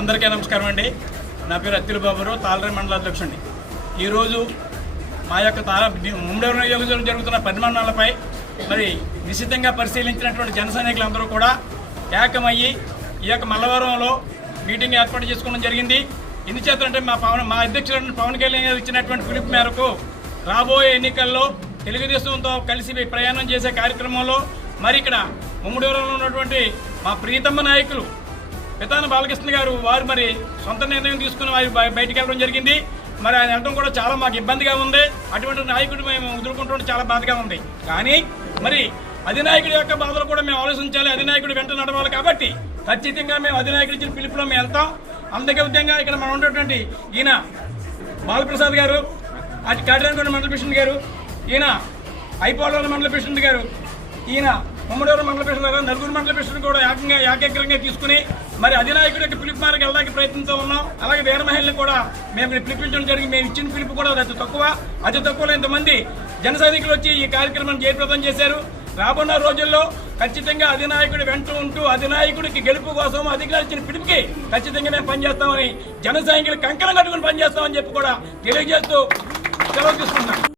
అందరికీ నమస్కారం అండి. నా పేరు అత్తిలి బాబురావు, తాళరేవు మండల అధ్యక్షుడిని. ఈరోజు మా యొక్క ముమ్మడేరు నియోజకవర్గంలో జరుగుతున్న పరిమాణాలపై మరి నిశ్చితంగా పరిశీలించినటువంటి జన సైనికులందరూ కూడా ఏకమయ్యి ఈ యొక్క మల్లవరంలో మీటింగ్ ఏర్పాటు చేసుకోవడం జరిగింది. ఎందుచేతంటే మా అధ్యక్షుడు పవన్ కళ్యాణ్ గారు ఇచ్చినటువంటి పిలుపు మేరకు రాబోయే ఎన్నికల్లో తెలుగుదేశంతో కలిసి ప్రయాణం చేసే కార్యక్రమంలో మరి ఇక్కడ ముమ్మడేరులో ఉన్నటువంటి మా ప్రీతమ్మ నాయకులు పితాన బాలకృష్ణ గారు వారు మరి సొంత నిర్ణయం తీసుకుని వారు బయటికి వెళ్ళడం జరిగింది. మరి ఆయన వెళ్ళడం కూడా చాలా మాకు ఇబ్బందిగా ఉంది. అటువంటి నాయకుడు మేము ఎదుర్కొంటుంటే చాలా బాధగా ఉంది. కానీ మరి అధినాయకుడి యొక్క బాధలు కూడా మేము ఆలోచించాలి, అధినాయకుడు వెంట నడవాలి. కాబట్టి ఖచ్చితంగా మేము అధినాయకుడి ఇచ్చిన పిలుపులో మేము వెళ్తాం. అందుకే విధంగా ఇక్కడ మనం ఉన్నటువంటి ఈయన బాలప్రసాద్ గారు, అటు కాటిరానికొండ మండల ప్రెసిడెంట్ గారు, ఈయన ఐపోలవరం మండల ప్రెసిడెంట్ గారు, ఈయన ముమ్మడేరు మండల ప్రెసిడెంట్ గారు, నలుగురు మండల ప్రెసిడెంట్ కూడా ఏకగ్రంగా తీసుకుని మరి అధినాయకుడి యొక్క పిలుపు మేరకు వెళ్ళడానికి ప్రయత్నిస్తూ ఉన్నాం. అలాగే వీర మహిళలు కూడా మేము పిలిపించడం జరిగింది. మేము ఇచ్చిన పిలుపు కూడా అతి తక్కువలో ఇంతమంది జన సైనికులు వచ్చి ఈ కార్యక్రమం జయప్రదం చేశారు. రాబోన్న రోజుల్లో ఖచ్చితంగా అధినాయకుడు వెంట ఉంటూ అధినాయకుడికి గెలుపు కోసం అధికారులు ఇచ్చిన పిలుపుకి ఖచ్చితంగా మేము పనిచేస్తామని జన సైనికులు కంకణం కట్టుకుని పనిచేస్తామని చెప్పి కూడా తెలియజేస్తూ సెలవు తీసుకుంటున్నాం.